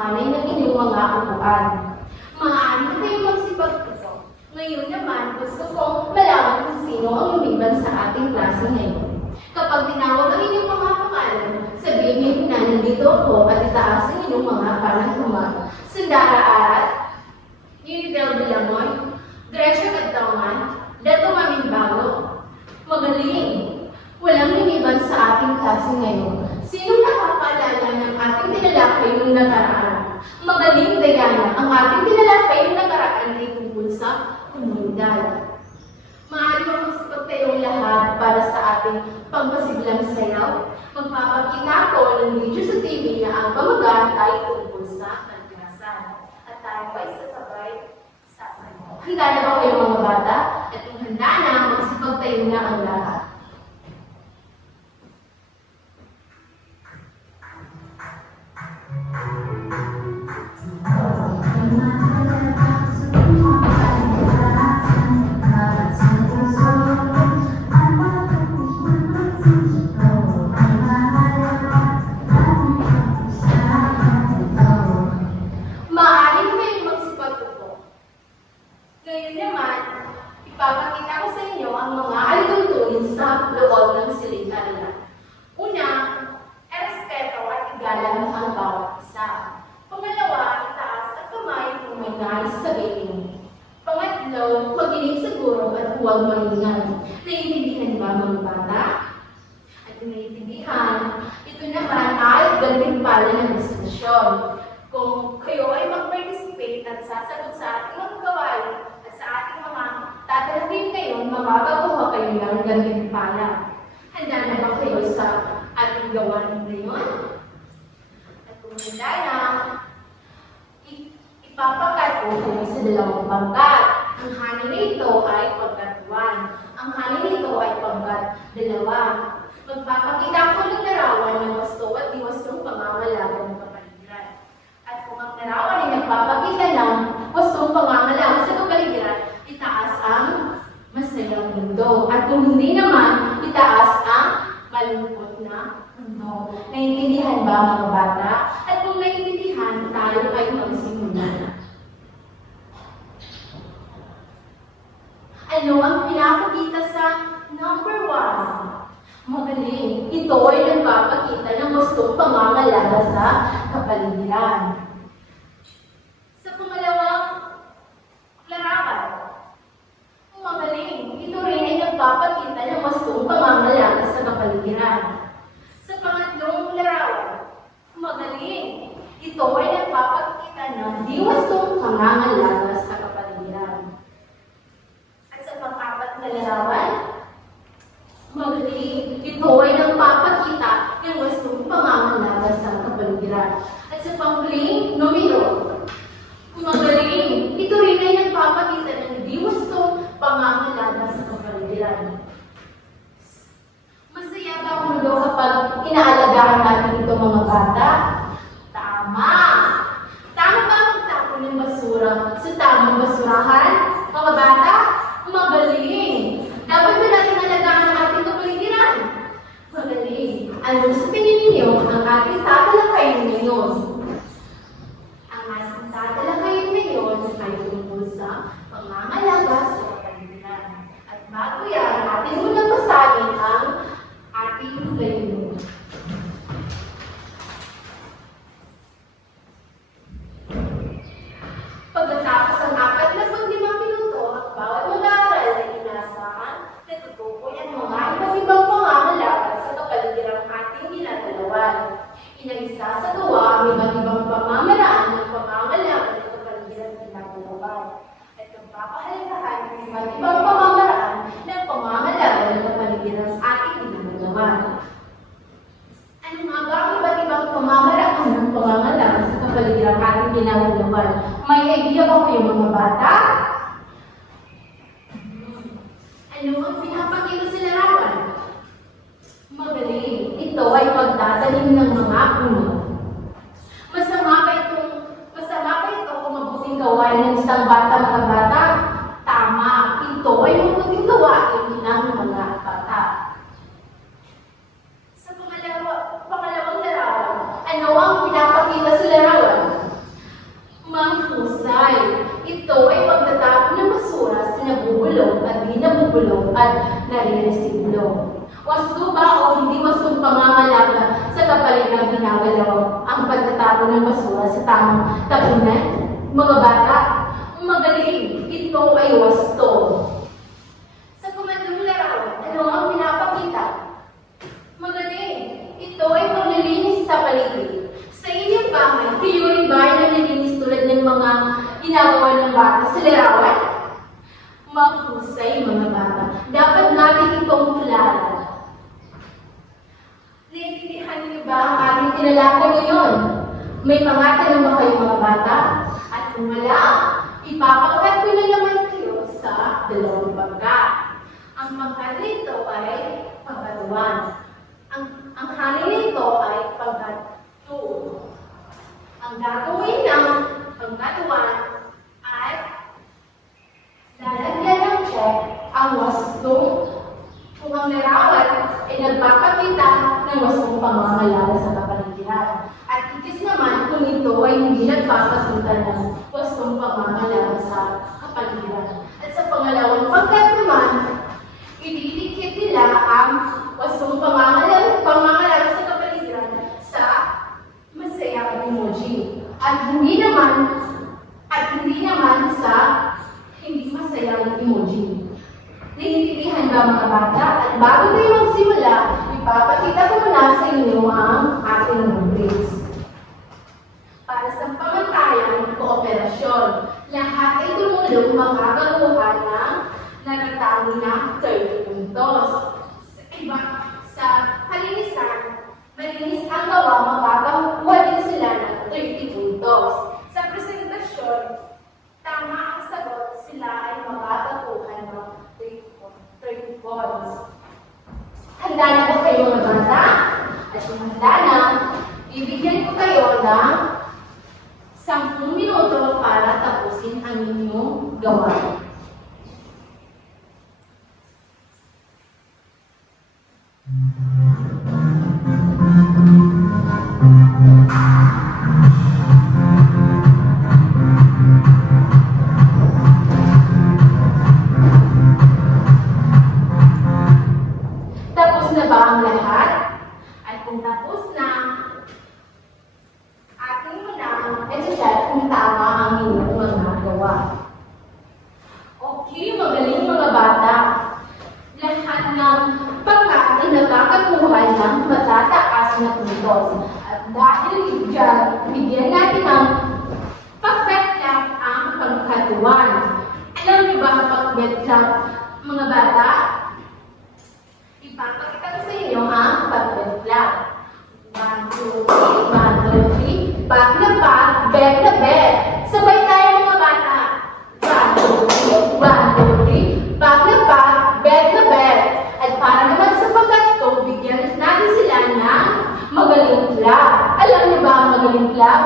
hanay ng inyong mga upuan. Maaari na kayong magsipagpuso. Ngayon naman, gusto kong malaman kung sino ang lumiban sa ating klase ngayon. Kapag tinawag ang inyong mga pangalan, sabihin niyo na nandito ako at itaas ang inyong mga panangkuman. Sundara Arat, Unibel Bilamoy, Gresha Katauman, Dato Mamimbago. Magaling! Walang lumiban sa ating klase ngayon. Sino nakapaalala ng ating tinalakay nung nakaraan? Magaling, Diana, ang ating tinalakay nung nakaraan ay tungkol sa komunidad. Maaari mo magsipagtayong lahat para sa ating pagpasiglang sayaw. Magpapakita ako ng video sa TV na ang pamagat ay tungkol sa kalikasan. At tayo ay sasabay sasayaw. Handa na ba kayo mga bata? At kung handa na, magsipagtayo na ang lahat. Ngayon naman, ipapakita ko sa inyo ang mga altuntunin sa loob ng silid-aralan. Una, respeto at igalang ang bawat isa. Pangalawa, itaas at kamay kung may nais sabihin. Pangatlo, maginig siguro at huwag malingan. Naiintindihan ba mga bata? At kung naiintindihan, ito naman ay gantimpala ng diskusyon. Kung kayo ay mag-participate at sasagot sa ating mga gawain at sa ating mga tatanungin kayo, makakakuha kayo ng gantimpala. Handa na ba kayo sa ating gawain ngayon? At kung handa na, ipapakat ko kayo sa dalawang pangkat. Ang hanin nito ay pangkat 1. Ang hanin nito ay pangkat 2. Magpapakita ko ng larawan ng wasto at di wastong pangangalaga ng kapaligiran. At kung ang larawan ay nagpapakita ng wastong pangangalaga sa kapaligiran, itaas ang masayang mundo. At kung hindi naman, itaas ang malungkot na mundo. Naiintindihan ba mga bata? At kung naiintindihan, tayo ay magsimula. Ano ang pinapakita sa number 1? Magaling. Ito ay nagpapakita ng gustong pangangalaga sa kapaligiran. Sa pangalawang larawan, magaling. Ito rin ay nagpapakita ng gustong pangangalaga sa kapaligiran. Sa pangatlong larawan, magaling. Ito ay nagpapakita ng di gustong pangangalaga sa kapaligiran. At sa pang-apat na larawan, magaling. Ito ay nagpapakita ng gustong pangangalaga sa kapaligiran. At sa pang-huling numero, magaling. Ito rin ay nagpapakita ng di gustong pangangalaga sa kapaligiran. Masaya ba ang mundo kapag inaalagaan natin ito mga bata? Tama! Tama ba magtapon ng basura sa tamang basurahan? Mga bata, magaling! Dapat ba natin alagaan ang ating kapaligiran? Magaling! Ano sa tingin ninyo ang ating tatalakayin ngayon? Ang ating tatalakayin ngayon ay tungkol sa pangangalaga sa kapaligiran. At bago yan, atin muna basahin ang ating layunin. Pagkatapos ang 45 minuto, ang bawat mag-aaral ay inaasahan na tutukoy ang mga iba't ibang pangangalaga sa kapaligiran ating ginagalawan. Inagisa sa gawa ang iba't ibang pamamaraan ng pangangalaga sa kapaligiran ginagalawan. At nagpapahalagahan ang iba't ibang pamamaraan ng pangangalaga ng kapaligiran ating ginagalawan. Ano nga ba ang iba't ibang pamamaraan ng pangangalaga sa kapaligiran ating ginagalawan? May idea ba kayo mga bata? Ano ang pinapakita sa larawan? Magaling. Ito ay pagtatanim ng mga puno. Masama ba ito kung mabuting gawain ng isang bata mga bata? Tama. Ito ay mabuting gawain ng mga bata. Sa pangalawang larawan, ano ang pinapakita sa larawan? at nare-resiblo. Wasto ba o hindi wastong pangangalaga sa kapaligiran ginagalaw ang pagtatapon ng basura sa tamang tapunan? Mga bata, magaling, ito ay wasto. Sa komandong larawan, ano ang pinapakita? Magaling, ito ay paglilinis sa paligid. Sa inyong bahay, kayo rin ba ay nalilinis tulad ng mga ginagawa ng bata sa larawan? Mahusay mga bata, dapat natin itong kilala. Naiintindihan niyo ba ang ating tinalakay ngayon? May mga tanong ba kayo mga bata? At kung wala, ipapangkat ko na naman kayo sa dalawang pangkat. Ang pangkat nito ay pangkatuan. Ang hangin nito ay pangkat 2. Ang gagawin ng pangkatuan ay lalagyan ng check ang wastong kung ang larawan ay nagpapakita ng wastong pangangalaga sa kapaligiran. At itis naman kung ito ay hindi nagpapakita ng wastong pangangalaga sa kapaligiran. At sa pangalawang pangkat naman, ididikit nila ang wastong pangangalaga sa kapaligiran sa masayang emoji. At hindi naman sa hindi masayang emoji. Naiintindihan ba mga bata? At bago tayo magsimula, ipapakita ko muna sa inyo ang ating rubrics. Para sa pamantayan, kooperasyon, lahat ay tumulong makakakuha ng natatanggi na 30 puntos. Sa kalinisan, malinis ang gawa, makakakuha din sila ng 30 puntos. Sa presentasyon, tama ang sagot, sila ay makakakuha ng 30 points. Handa na ba kayo mga bata? At kung handa na, bibigyan ko kayo ng 10 minuto para tapusin ang inyong gawain. Tapos na ba ang lahat? At kung tapos na, atin mo na i-check kung tama ang inyong mga gawa. Okay, magaling mga bata. Lahat ng pangkat ay nakakakuha ng matataas na puntos. At dahil dyan, bigyan natin ng pagbetlap ang pangkatuan. Alam niyo ba ang pagbetlap, mga bata? Ipapakita ko sa inyo ang pagbetlap. 1, 2, 3, 1, 2, 3. Back na back, bet na bet. Sabay tayo mga bata. 1, 2, 3, 1, 2, 3. Back na back, bet na bet. At para naman sa pagkatto, bigyan natin sila ng magaling clap. Alam niyo ba ang magaling clap?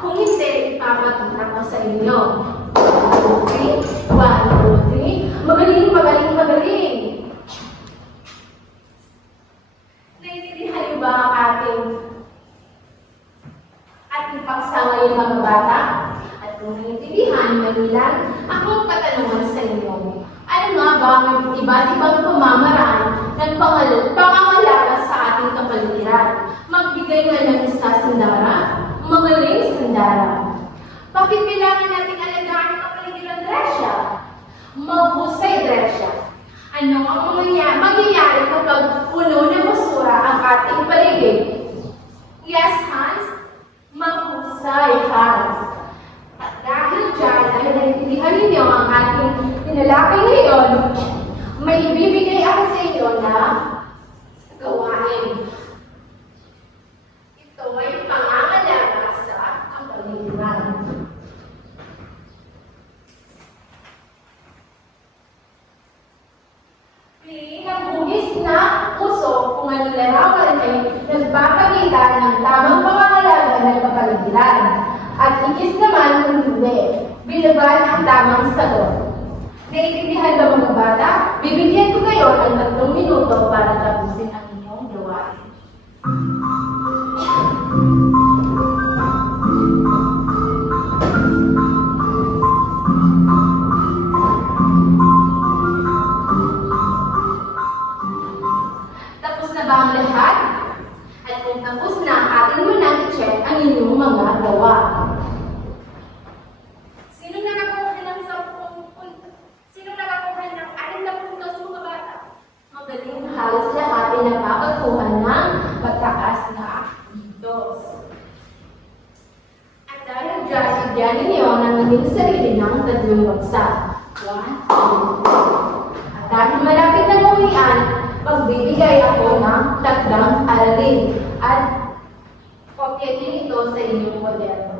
Kung hindi, ipapakita ko sa inyo. 1, 2, 3. 1, 2, 3. Magaling, magaling, magaling. Naiintindihan niyo ba ang ating paksa ngayon mga bata? At kung naiintindihan, manilan, akong katanungan sa inyo. Ano nga ba ang iba't ibang pamamaraan ng pangangalaga sa ating kapaligiran? Magbigay nga ng isa sandara, magaling sandara. Bakit kailangan nating alagaan ang kapaligiran, Dresya? Mahusay, Dresya. Ano ang mangyayari kapag puno ng basura ang ating paligid? Yes, Hans? Mahusay, Hans. At dahil naiintindihan ninyo ang ating tinalakay ngayon, may ibibigay ako sa inyo na gawain. Ito ay pangangalaga sa kapaligiran. Piliin ang hugis na puso kung ang larawan ay nagpapakita ng tamang pangangalaga ng kapaligiran. At ikis naman kung hindi, bilaban ang tamang sagot. Naiintindihan ba mga bata? Bibigyan ko kayo ng 3 minuto para tapusin ang inyong gawain. bigyan ninyo ng inyong sarili ng tatlong bagsak. 1, 2, at dahil malapit na uwian, magbibigay ako ng tatlong aralin at kopya din ito sa inyong modelo.